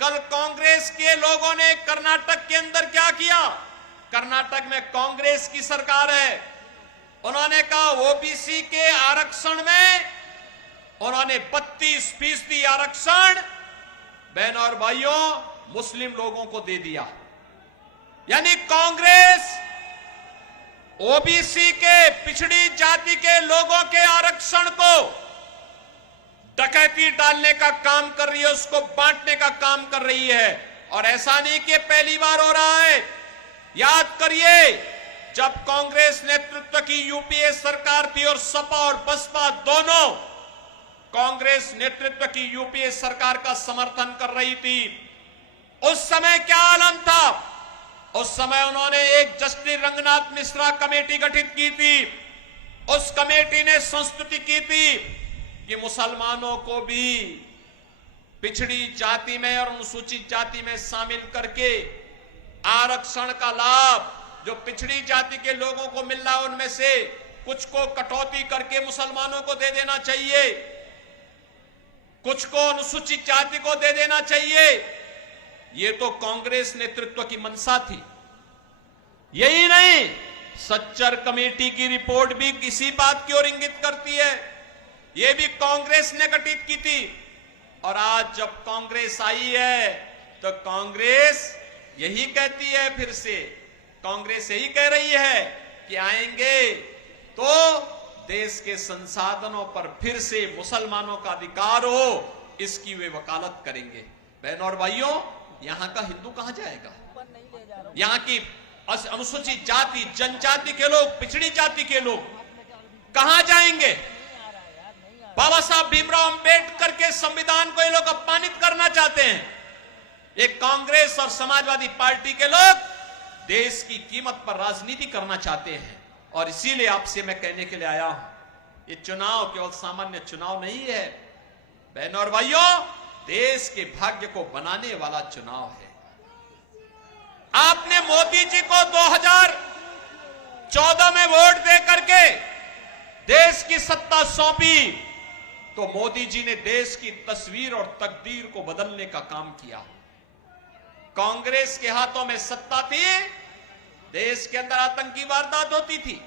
कल कांग्रेस के लोगों ने कर्नाटक के अंदर क्या किया? कर्नाटक में कांग्रेस की सरकार है। उन्होंने कहा ओबीसी के आरक्षण में उन्होंने 32% आरक्षण बहनों और भाइयों मुस्लिम लोगों को दे दिया। यानी कांग्रेस ओबीसी के पिछड़ी जाति के लोगों के आरक्षण को डकैती डालने का काम कर रही है, उसको बांटने का काम कर रही है। और ऐसा नहीं कि पहली बार हो रहा है। याद करिए, जब कांग्रेस नेतृत्व की यूपीए सरकार थी और सपा और बसपा दोनों कांग्रेस नेतृत्व की यूपीए सरकार का समर्थन कर रही थी, उस समय क्या आलम था? उस समय उन्होंने एक जस्टिस रंगनाथ मिश्रा कमेटी गठित की थी। उस कमेटी ने संस्तुति की थी कि मुसलमानों को भी पिछड़ी जाति में और अनुसूचित जाति में शामिल करके आरक्षण का लाभ जो पिछड़ी जाति के लोगों को मिल रहा है उनमें से कुछ को कटौती करके मुसलमानों को दे देना चाहिए, कुछ को अनुसूचित जाति को दे देना चाहिए। ये तो कांग्रेस नेतृत्व की मंशा थी। यही नहीं, सच्चर कमेटी की रिपोर्ट भी किसी बात की ओर इंगित करती है। ये भी कांग्रेस ने गठित की थी। और आज जब कांग्रेस आई है तो कांग्रेस यही कहती है, फिर से कांग्रेस यही कह रही है कि आएंगे तो देश के संसाधनों पर फिर से मुसलमानों का अधिकार हो, इसकी वे वकालत करेंगे। बहनों और भाइयों, यहां का हिंदू कहां जाएगा? यहां की अनुसूचित जाति, जनजाति के लोग, पिछड़ी जाति के लोग कहां जाएंगे? बाबा साहब भीमराव अंबेडकर के संविधान को ये लोग अपमानित करना चाहते हैं। ये कांग्रेस और समाजवादी पार्टी के लोग देश की कीमत पर राजनीति करना चाहते हैं। और इसीलिए आपसे मैं कहने के लिए आया हूं, ये चुनाव केवल सामान्य चुनाव नहीं है बहनों और भाइयों, देश के भाग्य को बनाने वाला चुनाव है। आपने मोदी जी को 2014 में वोट दे करके देश की सत्ता सौंपी, तो मोदी जी ने देश की तस्वीर और तकदीर को बदलने का काम किया। कांग्रेस के हाथों में सत्ता थी, देश के अंदर आतंकी वारदात होती थी।